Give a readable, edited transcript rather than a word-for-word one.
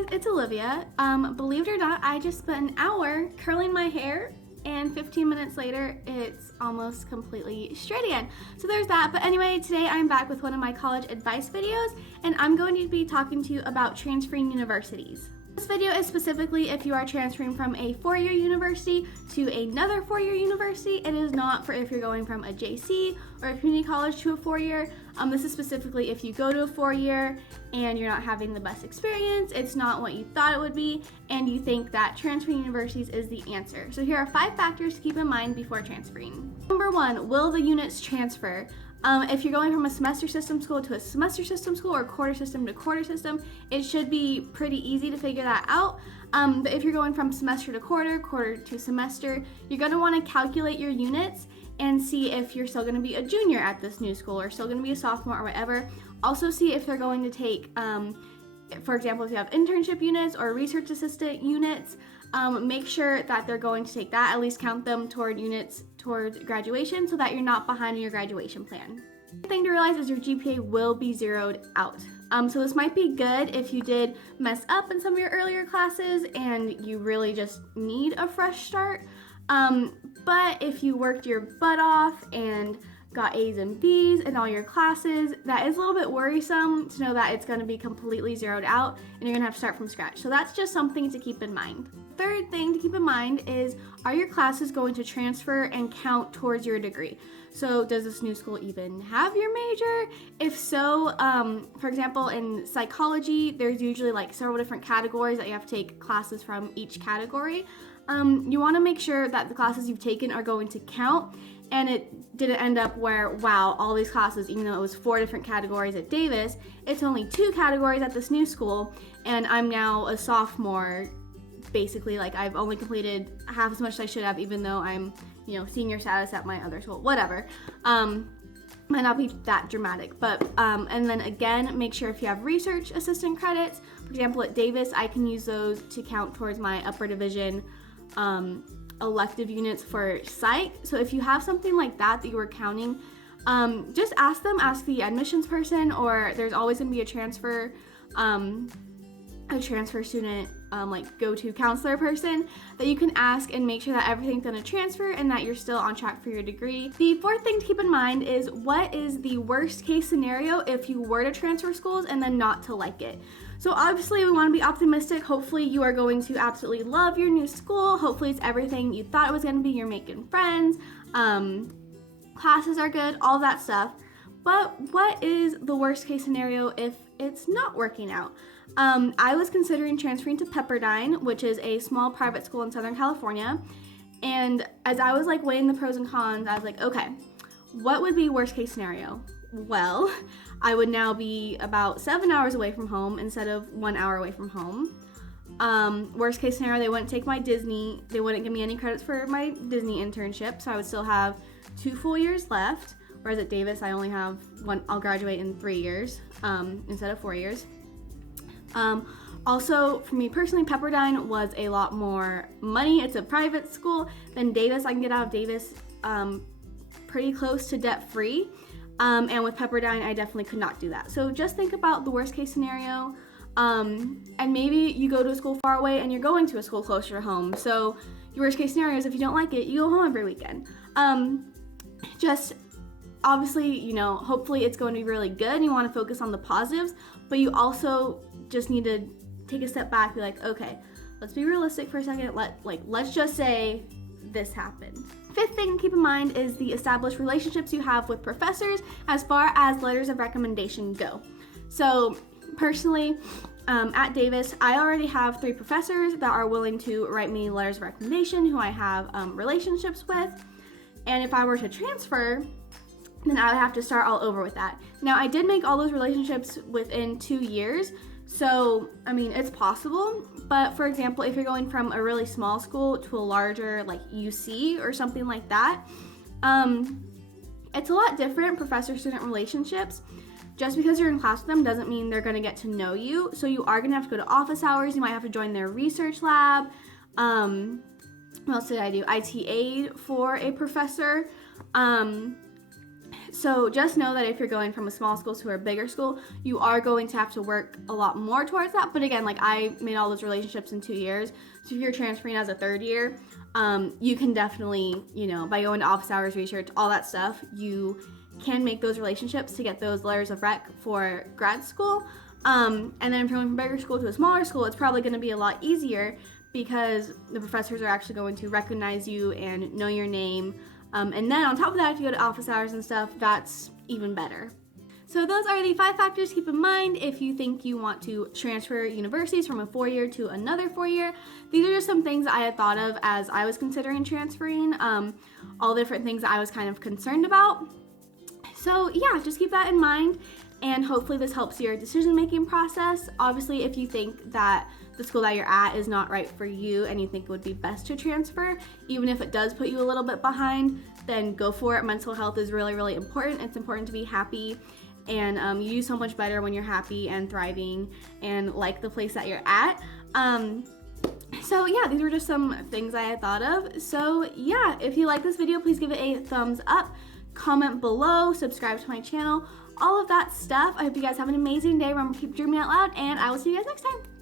guys, it's Olivia. Believe it or not, I just spent an hour curling my hair and 15 minutes later, it's almost completely straight again. So there's that. But anyway, today I'm back with one of my college advice videos, and I'm going to be talking to you about transferring universities. This video is specifically if you are transferring from a four-year university to another four-year university. It is not for if you're going from a JC or a community college to a four-year. This is specifically if you go to a four-year and you're not having the best experience, it's not what you thought it would be, and you think that transferring universities is the answer. So here are 5 factors to keep in mind before transferring. Number 1, will the units transfer? If you're going from a semester system school to a semester system school or quarter system to quarter system, it should be pretty easy to figure that out. But if you're going from semester to quarter, quarter to semester, you're going to want to calculate your units and see if you're still going to be a junior at this new school or still going to be a sophomore or whatever. Also see if they're going to take, for example, if you have internship units or research assistant units, make sure that they're going to take that, at least count them toward units towards graduation so that you're not behind in your graduation plan. The thing to realize is your GPA will be zeroed out. So this might be good if you did mess up in some of your earlier classes and you really just need a fresh start. But if you worked your butt off and got A's and B's in all your classes, that is a little bit worrisome to know that it's going to be completely zeroed out and you're going to have to start from scratch. So that's just something to keep in mind. Third thing to keep in mind is, are your classes going to transfer and count towards your degree? So does this new school even have your major? If so, for example, in psychology, there's usually like several different categories that you have to take classes from each category. You want to make sure that the classes you've taken are going to count, and it didn't end up where, wow, all these classes, even though it was 4 different categories at Davis, it's only 2 categories at this new school, and I'm now a sophomore. Basically, like, I've only completed half as much as I should have, even though I'm, senior status at my other school, whatever. Might not be that dramatic, but, and then again, make sure if you have research assistant credits, for example, at Davis, I can use those to count towards my upper division, elective units for psych. So if you have something like that you were counting, just ask the admissions person, or there's always going to be a transfer student like go-to counselor person that you can ask and make sure that everything's going to transfer and that you're still on track for your degree. The fourth thing to keep in mind is, what is the worst case scenario if you were to transfer schools and then not to like it? So obviously we want to be optimistic. Hopefully you are going to absolutely love your new school. Hopefully it's everything you thought it was going to be. You're making friends, classes are good, all that stuff. But what is the worst case scenario if it's not working out? I was considering transferring to Pepperdine, which is a small private school in Southern California. And as I was like weighing the pros and cons, I was like, okay, what would be worst case scenario? Well, I would now be about 7 hours away from home instead of 1 hour away from home. Worst case scenario, they wouldn't take my Disney, they wouldn't give me any credits for my Disney internship, so I would still have 2 full years left. Whereas at Davis, I only have one, I'll graduate in 3 years instead of 4 years. Also, for me personally, Pepperdine was a lot more money. It's a private school than Davis. I can get out of Davis pretty close to debt-free. And with Pepperdine, I definitely could not do that. So just think about the worst case scenario. And maybe you go to a school far away and you're going to a school closer to home. So your worst case scenario is, if you don't like it, you go home every weekend. Just obviously, hopefully it's going to be really good and you want to focus on the positives, but you also just need to take a step back, be like, okay, let's be realistic for a second. Let's just say this happened. Fifth thing to keep in mind is the established relationships you have with professors as far as letters of recommendation go. So personally, at Davis, I already have 3 professors that are willing to write me letters of recommendation who I have relationships with. And if I were to transfer, then I would have to start all over with that. Now, I did make all those relationships within 2 years, so, I mean, it's possible. But for example, if you're going from a really small school to a larger, like UC or something like that, it's a lot different, professor-student relationships. Just because you're in class with them doesn't mean they're gonna get to know you. So you are gonna have to go to office hours. You might have to join their research lab. What else did I do? IT aid for a professor. So just know that if you're going from a small school to a bigger school, you are going to have to work a lot more towards that. But again, like I made all those relationships in 2 years. So if you're transferring as a third year, you can definitely, by going to office hours research, all that stuff, you can make those relationships to get those letters of rec for grad school. And then if you're going from a bigger school to a smaller school, it's probably going to be a lot easier because the professors are actually going to recognize you and know your name. And then on top of that, if you go to office hours and stuff, that's even better. So those are the 5 factors to keep in mind if you think you want to transfer universities from a 4-year to another 4-year. These are just some things I had thought of as I was considering transferring, all the different things that I was kind of concerned about. So yeah, just keep that in mind, and hopefully this helps your decision-making process. Obviously, if you think that the school that you're at is not right for you and you think it would be best to transfer, even if it does put you a little bit behind, then go for it. Mental health is really, really important. It's important to be happy, and you do so much better when you're happy and thriving and like the place that you're at. So yeah, these were just some things I had thought of. So yeah, if you like this video, please give it a thumbs up, comment below, subscribe to my channel, all of that stuff. I hope you guys have an amazing day. Remember, keep dreaming out loud, and I will see you guys next time.